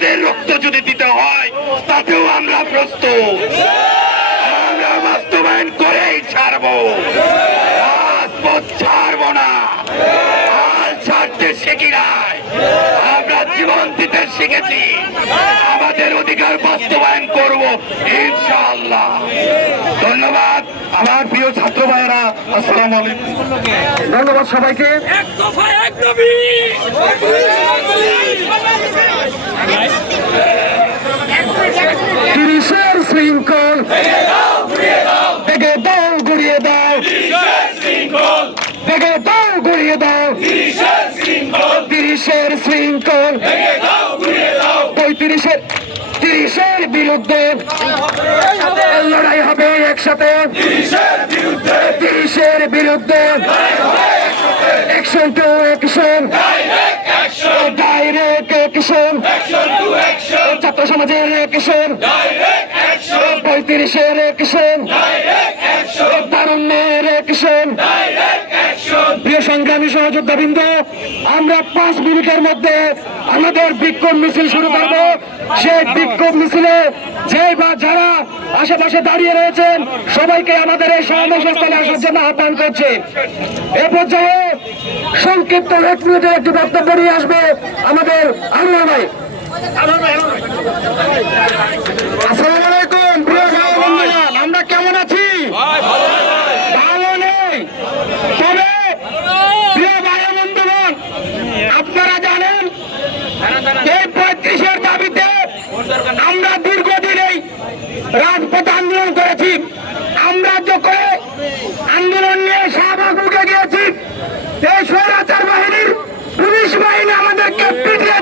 আমাদের রক্ত যদি দিতে হয় তাতেও আমরা প্রস্তুত। আমরা বাস্তবায়ন করেই ছাড়বো। রাজপথ ছাড়বো না। হাল ছাড়তে শিখি নাই। আমরা জীবন দিতে শিখেছি। আমাদের অধিকার বাস্তবায়ন করব ইনশাআল্লাহ। ধন্যবাদ আমার প্রিয় ছাত্র ভাইয়েরা আসসালামু আলাইকুম। ধন্যবাদ সবাইকে। এক দফা এক দাবি। দেখে দাও গুড়িয়ে দাও দেখে দাও গুড়িয়ে দাও, তিরিশের শৃঙ্খল, পঁয়ত্রিশের, তিরিশের বিরুদ্ধে লড়াই হবে একসাথে, তিরিশের বিরুদ্ধে action to action direct action ছাত্র সমাজের অ্যাকশন পঁয়ত্রিশের অ্যাকশন তারুণ্যের অ্যাকশন প্রিয় সংগ্রামী সহযোদ্ধাবৃন্দ, আমরা পাঁচ মিনিটের মধ্যে আমাদের বিক্ষোভ মিছিল শুরু করব। সেই বিক্ষোভ মিছিলে যে বা যারা আশেপাশে দাঁড়িয়ে রয়েছেন, সবাইকে আমাদের এই সমাবেশস্থলে আসার জন্য আহ্বান করছি। এ পর্যায়ে সংক্ষিপ্ত এক মিনিটের একটি বক্তব্য নিয়ে আসবে আমাদের আনোয়ার ভাই। আলাইকুম প্রিয় ভাই বন্ধুগণ, আমরা কেমন আছি ভালো নেই তবে প্রিয় ভাই বন্ধুগণ আপনারা জানেন এই পঁয়ত্রিশের দাবিতে আমরা দীর্ঘদিন এই রাজপথ আন্দোলন করেছি। আমরা করে আন্দোলন নিয়ে শাহবাগুকে গিয়েছি এই স্বৈরাচার বাহিনীর পুলিশ বাহিনী আমাদেরকে পিটিয়েছে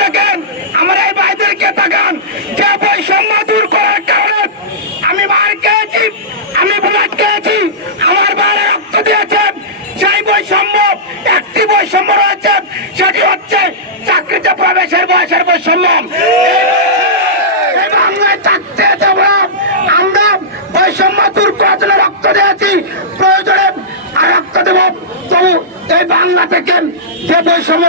দেখেন আমার এই ভাইদেরকে তাকান যে বৈষম্য দূর করার কারণে আমি মার খেয়েছি, আমি বুলেট খেয়েছি, আমার বাইরে রক্ত দিয়েছে। সেই বৈষম্য, একটি বৈষম্য রয়েছে, সেটি হচ্ছে চাকরিতে প্রবেশের বয়সের বৈষম্য। বাংলায় চাকরি দেবো আমরা বৈষম্য দূর করার জন্য রক্ত দিয়েছি, প্রয়োজনে আর রক্ত দেব। তবু এই বাংলা থেকে যে বৈষম্য